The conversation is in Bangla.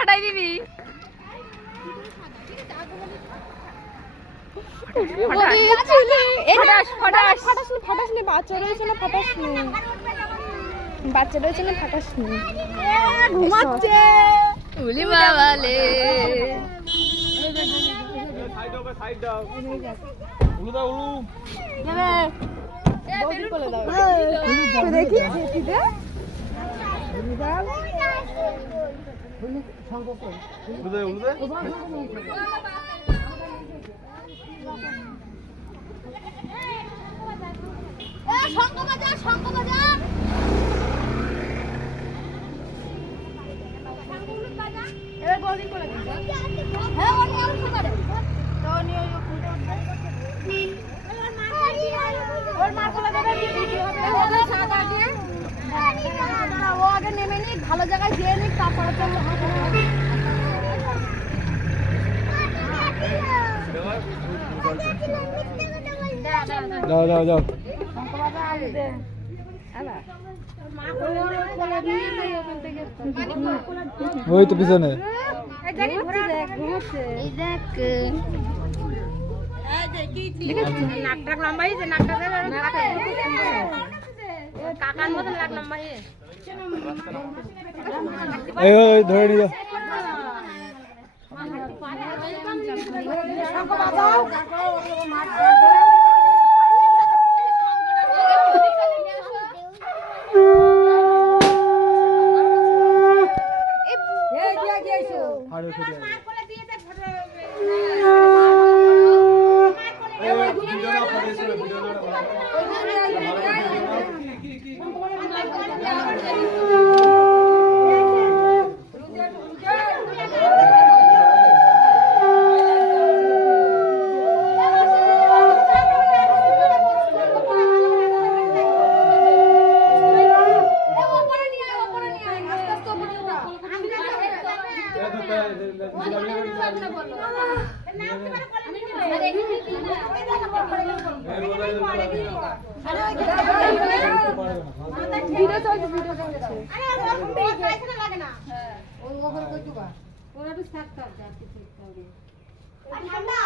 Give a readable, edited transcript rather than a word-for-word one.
ফাটাই দিবি। বাচ্চা রয়েছে না ঘুমাচ্ছে বাবালে ভালো জায়গায় গিয়ে নিক তারপরে যাও যাও যাও ওই তো পিছনে নাকটাক লম্বাই যে কাকার মতন নাক লম্বাই এই ওই ধরে নিয়ে যাও ঠান্ডা